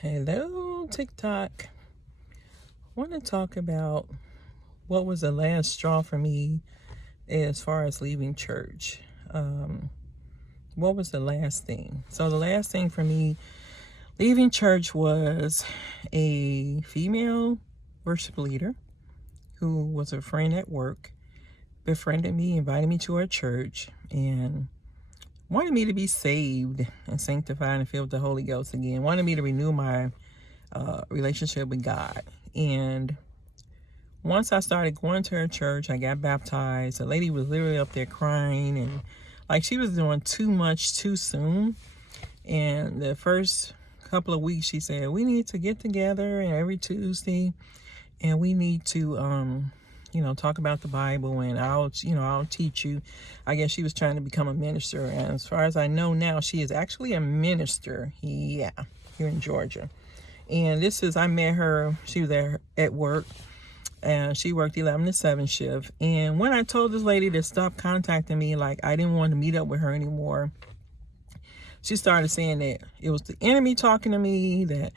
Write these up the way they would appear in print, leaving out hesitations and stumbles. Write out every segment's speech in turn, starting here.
Hello, TikTok. I want to talk about what was the last straw for me as far as leaving church. What was the last thing? So the last thing for me leaving church was a female worship leader who was a friend at work, befriended me, invited me to her church, and wanted me to be saved and sanctified and filled with the Holy Ghost again. Wanted me to renew my relationship with God. And once I started going to her church, I got baptized. The lady was literally up there crying, and like she was doing too much too soon. And the first couple of weeks, she said, we need to get together every Tuesday, and we need to talk about the Bible, and I'll teach you. I guess she was trying to become a minister, and as far as I know now, she is actually a minister. Yeah, here in Georgia. And I met her, she was there at work, and she worked 11 to 7 shift. And when I told this lady to stop contacting me, like I didn't want to meet up with her anymore, she started saying that it was the enemy talking to me, that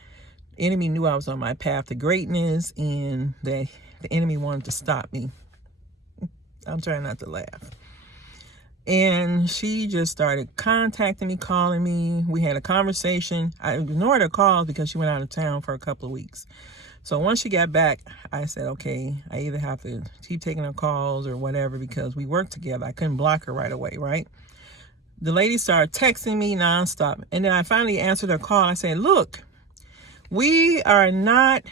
the enemy knew I was on my path to greatness, and that the enemy wanted to stop me. I'm trying not to laugh. And she just started contacting me, calling me. We had a conversation. I ignored her calls because she went out of town for a couple of weeks. So once she got back, I said, okay, I either have to keep taking her calls or whatever, because we worked together. I couldn't block her right away, right? The lady started texting me nonstop. And then I finally answered her call. I said, look, we are not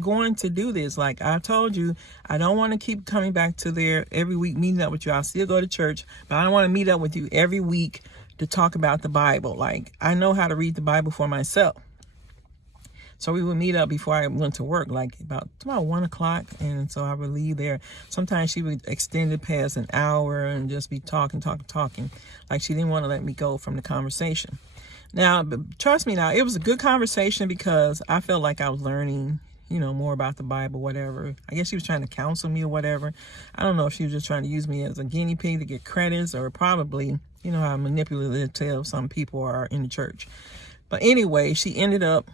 going to do this. Like I told you, I don't want to keep coming back to there every week, meeting up with you. I'll still go to church, but I don't want to meet up with you every week to talk about the Bible. Like I know how to read the Bible for myself. So we would meet up before I went to work, like about 1 o'clock. And so I would leave there. Sometimes she would extend it past an hour and just be talking. Like she didn't want to let me go from the conversation. Now, trust me, now it was a good conversation because I felt like I was learning, more about the Bible, whatever. I guess she was trying to counsel me or whatever. I don't know if she was just trying to use me as a guinea pig to get credits, or probably, how manipulative some people are in the church. But anyway, she ended up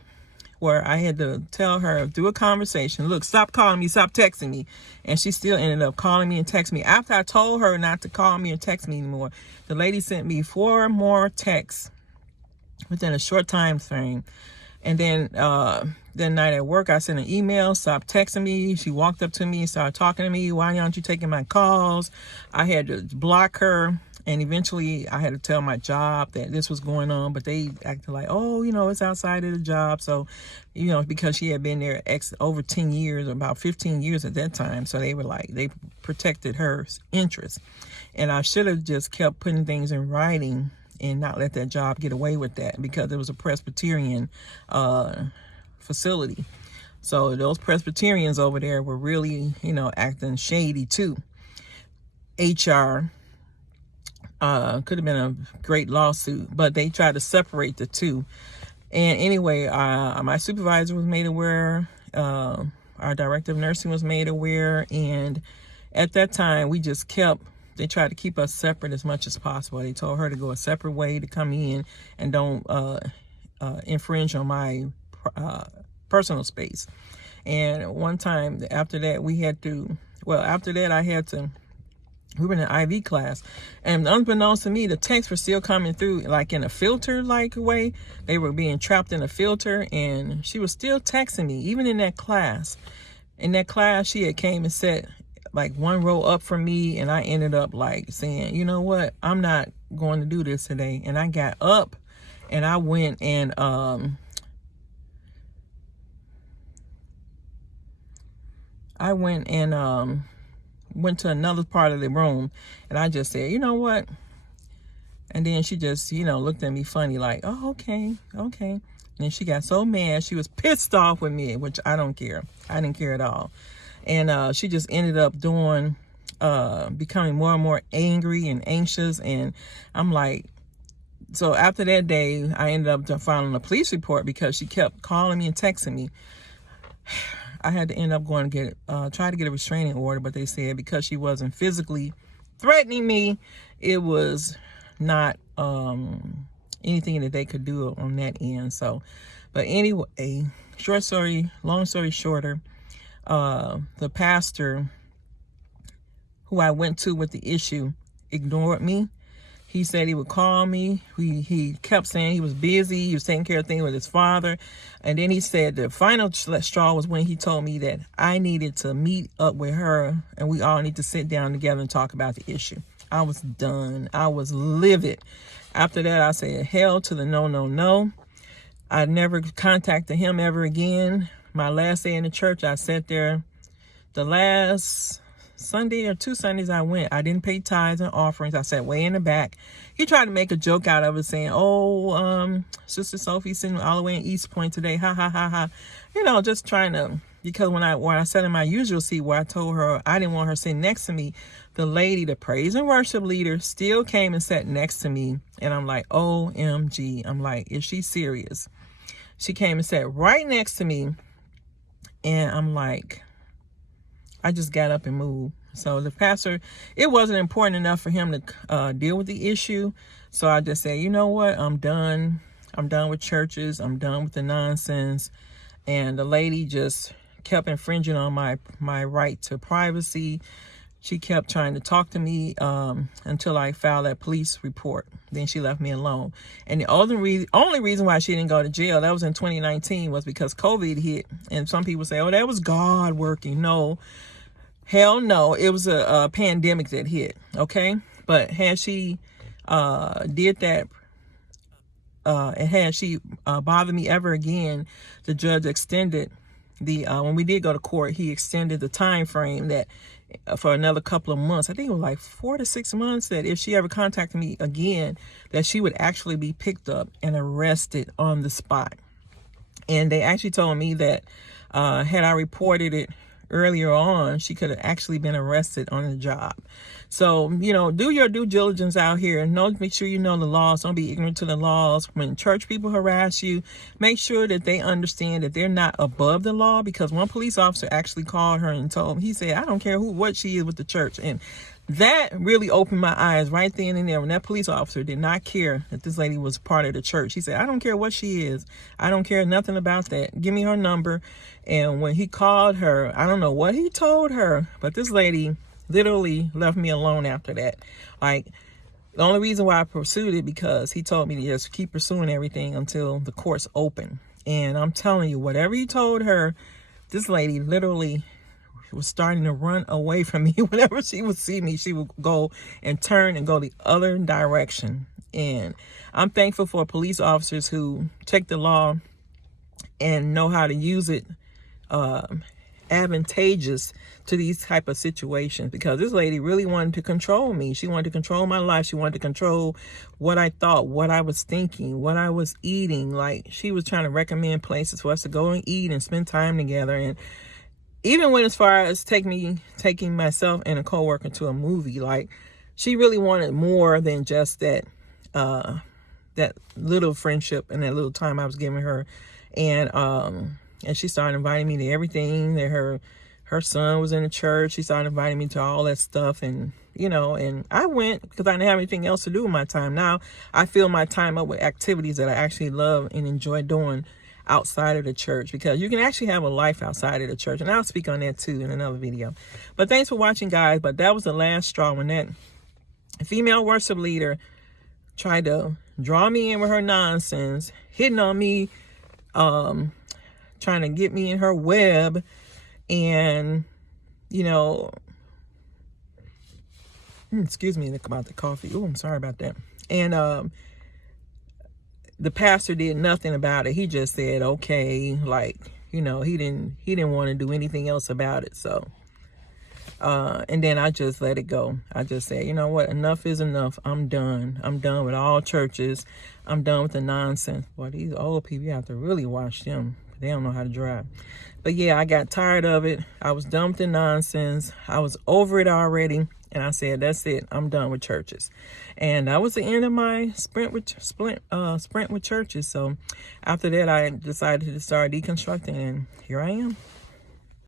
where I had to tell her through a conversation, look, stop calling me, stop texting me. And she still ended up calling me and texting me. After I told her not to call me and text me anymore, the lady sent me 4 more texts within a short time frame. And then that night at work, I sent an email, stop texting me. She walked up to me and started talking to me. Why aren't you taking my calls? I had to block her. And eventually I had to tell my job that this was going on, but they acted like, oh, it's outside of the job. So, because she had been there over 10 years, about 15 years at that time. So they were like, they protected her interests. And I should have just kept putting things in writing and not let that job get away with that, because it was a Presbyterian facility. So those Presbyterians over there were really, acting shady too. HR could have been a great lawsuit, but they tried to separate the two. And anyway, my supervisor was made aware, our director of nursing was made aware, and at that time they tried to keep us separate as much as possible. They told her to go a separate way to come in and don't infringe on my personal space. And one time after that, we were in an IV class, and unbeknownst to me, the texts were still coming through like in a filter like way. They were being trapped in a filter, and she was still texting me even in that class. In that class, she had came and sat like 1 row up from me, and I ended up like saying, you know what, I'm not going to do this today. And I got up and I went and went to another part of the room, and I just said, you know what? And then she just, looked at me funny, like, oh, okay. And then she got so mad. She was pissed off with me, which I don't care. I didn't care at all. And she just ended up becoming more and more angry and anxious. And I'm like, so after that day, I ended up filing a police report because she kept calling me and texting me. I had to end up going to try to get a restraining order, but they said because she wasn't physically threatening me, it was not anything that they could do on that end. So But anyway, long story shorter, the pastor who I went to with the issue ignored me. He said he would call me. He kept saying he was busy. He was taking care of things with his father. And then he said the final straw was when he told me that I needed to meet up with her and we all need to sit down together and talk about the issue. I was done. I was livid. After that, I said, hell to the no, no, no. I never contacted him ever again. My last day in the church, I sat there. The last Sunday or 2 Sundays I went, I didn't pay tithes and offerings. I sat way in the back. He tried to make a joke out of it, saying, oh, Sister Sophie sitting all the way in East Point today. Ha, ha, ha, ha. You know, just trying to, because when I sat in my usual seat where I told her I didn't want her sitting next to me, the lady, the praise and worship leader, still came and sat next to me. And I'm like, OMG. I'm like, is she serious? She came and sat right next to me. And I'm like, I just got up and moved. So the pastor, it wasn't important enough for him to deal with the issue. So I just said, you know what? I'm done. I'm done with churches. I'm done with the nonsense. And the lady just kept infringing on my right to privacy. She kept trying to talk to me until I filed that police report. Then she left me alone. And the only reason why she didn't go to jail, that was in 2019, was because COVID hit. And some people say, oh, that was God working. No, hell no. It was a pandemic that hit, okay? But had she did that, and had she bothered me ever again, the judge extended when we did go to court, he extended the time frame that for another couple of months. I think it was like 4 to 6 months, that if she ever contacted me again, that she would actually be picked up and arrested on the spot. And they actually told me that had I reported it earlier on, she could have actually been arrested on the job. So, you know, do your due diligence out here and make sure you know the laws. Don't be ignorant to the laws. When church people harass you, make sure that they understand that they're not above the law, because one police officer actually called her and told him, he said, I don't care what she is with the church. And that really opened my eyes right then and there, when that police officer did not care that this lady was part of the church. He said, I don't care what she is. I don't care nothing about that. Give me her number. And when he called her, I don't know what he told her, but this lady literally left me alone after that. Like, the only reason why I pursued it, because he told me to just keep pursuing everything until the courts open. And I'm telling you, whatever he told her, this lady literally was starting to run away from me. Whenever she would see me, she would go and turn and go the other direction. And I'm thankful for police officers who take the law and know how to use it advantageous to these type of situations, because this lady really wanted to control me. She wanted to control my life. She wanted to control what I thought, what I was thinking, what I was eating. Like, she was trying to recommend places for us to go and eat and spend time together. And even went as far as taking myself and a coworker to a movie. Like, she really wanted more than just that little friendship and that little time I was giving her. And she started inviting me to everything. That her son was in the church. She started inviting me to all that stuff. And, you know, and I went because I didn't have anything else to do with my time. Now I fill my time up with activities that I actually love and enjoy doing outside of the church, because you can actually have a life outside of the church. And I'll speak on that too in another video. But thanks for watching, guys. But that was the last straw, when that female worship leader tried to draw me in with her nonsense, hitting on me, trying to get me in her web. And, you know, excuse me about the coffee. Oh, I'm sorry about that. And the pastor did nothing about it. He just said, okay, like, you know, he didn't want to do anything else about it. So and then I just let it go. I just said, you know what, enough is enough. I'm done. I'm done with all churches. I'm done with the nonsense. Boy, these old people, you have to really watch them. They don't know how to drive. But yeah, I got tired of it. I was done with the nonsense. I was over it already. And I said, that's it. I'm done with churches. And that was the end of my sprint with churches. So after that, I decided to start deconstructing, and here I am.